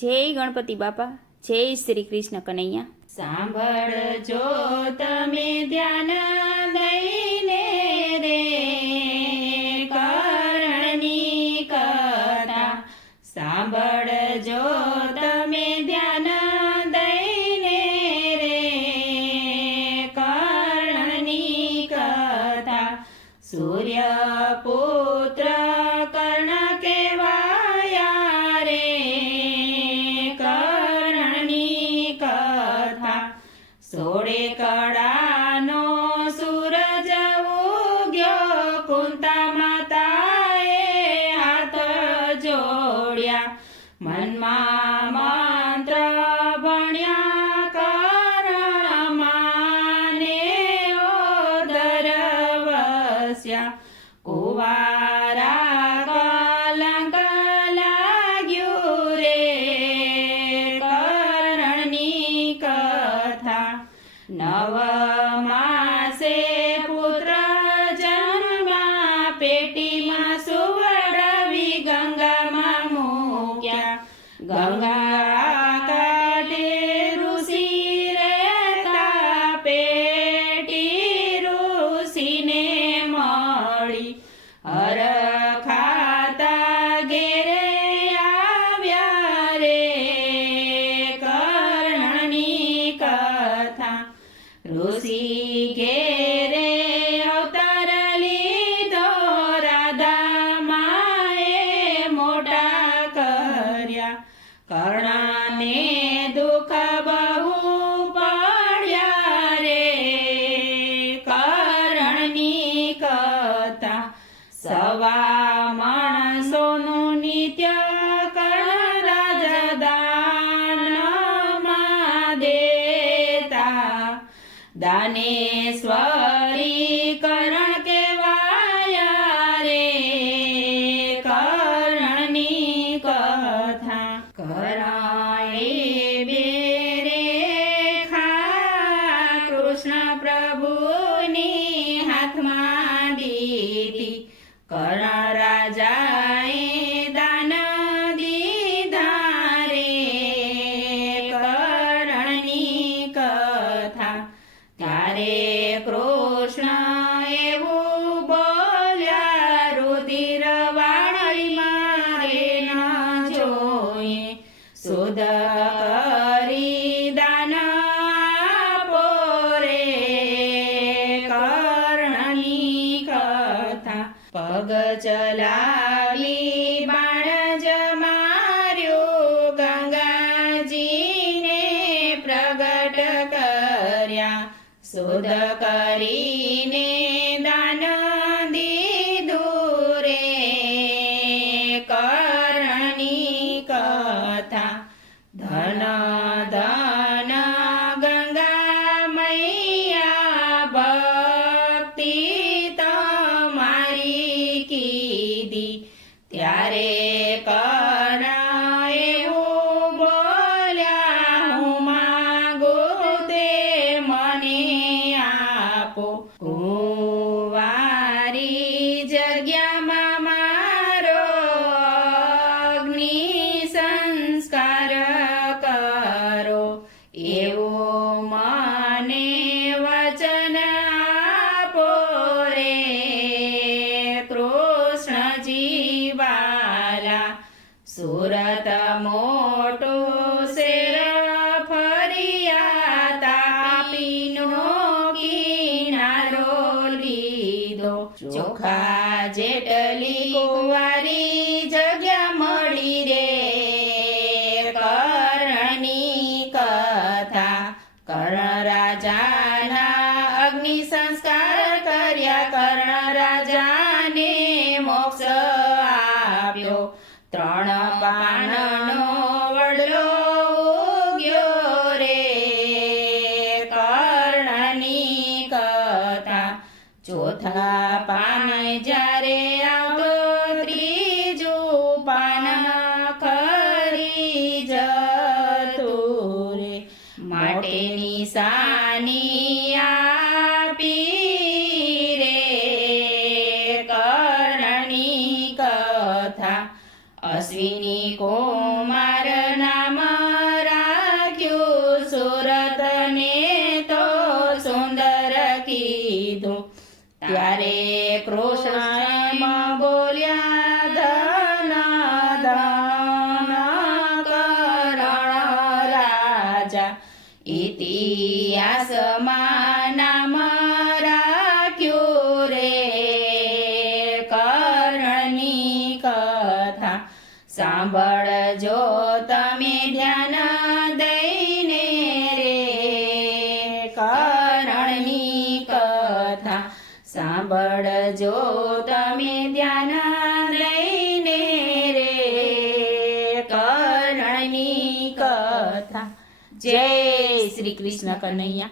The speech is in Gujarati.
જય ગણપતિ બાપા, જય શ્રી કૃષ્ણ કનૈયા. સાંભળજો તમે ધ્યાન દઈને રે કરણની કથા. સાંભળજો તમે ધ્યાન દઈને રે કર્ણની કથા. સૂર્યપુત્ર કર્ણ કેવાયા રે કર્ણની કથા. સોળે કળાનો સૂરજ ઉગ્યો, કુંતા માતાએ હાથ જોડ્યા. મનમાં મંત્ર ભણ્યા કર્ણમાં ને ઓદર વસ્યા. કુંવારા કલંક લાગ્યું રે કર્ણની કથા. નવ માસે પુત્ર જન્મ્યા, પેટીમાં સુવડાવી ગંગામાં મૂક્યા. ગંગા કાંઠે ઋષિ રહેતા, પેટી ઋષિને મળી. હર ખાતા ઘેરે આવ્યા રે કર્ણની કથા. ઋષિ ઘેરે અવતાર લીધો, રાધા માએ મોટા કર્યા. કર્ણને દુઃખ બહુ પડ્યા રે કર્ણની કથા. સવા માણસોનું નિત્ય કર્ણ રાજા દાનમાં દેતા. દાનેશ્વરી કર્ણ કેવાયા રે કર્ણની કથા. કર્ણએ બે રેખા કૃષ્ણ પ્રભુની હાથમાં દીધી. કર્ણ રાજાએ દાન દીધા રે કર્ણની કથા. ત્યારે કૃષ્ણ એવું બોલ્યા, રુધિર વાળી મારે ન જોઈએ. શુદ્ધ કરી દાન આપો રે કર્ણની કથા. પગ ચલાવી બાણ જ માર્યું, ગંગાજીને પ્રગટ કર્યા. શુદ્ધ કરીને દાન દીધું રે કર્ણની કથા. ધન ધન ગંગા મૈયા, ભક્તિ તમારી કીધી. ત્યારે કર્ણ એવું બોલ્યા, હું માંગું તે મને આપો. કુંવારી જગ્યામાં મારો અગ્નિ સંસ્કાર કરો, એવું મને વચન આપો રે કૃષ્ણજી વાલા. સુરત મોટું શેર ફર્યા, તાપીનો કિનારો લીધો. ચોખા જેટલી કુંવારી જગ્યા મળી રે કર્ણની કથા. કર્ણ રાજાના અગ્નિ સંસ્કાર કર્યા, કર્ણ રાજાને મોક્ષ આપ્યો. ત્રણ પાનનો વડલો ઉગ્યો રે કર્ણની કથા. ચોથા પાન જ્યારે આવતો, ત્રીજું પાન ખરી જતું રે. માટે નિશાની આપી રે કર્ણની કથા. અશ્વિની કુમાર નામ ત્યારે કૃષ્ણ બોલ્યા ધન ધન કરણ રાજા ઇતિહાસમાં નામ રાખ્યું રે કર્ણની કથા સાંભળજો તમે ધ્યાન દઈને રે કર્ણની કથા સાંભળજો તમે ધ્યાન દઈને રે કર્ણની કથા. જય શ્રી કૃષ્ણ કનૈયા.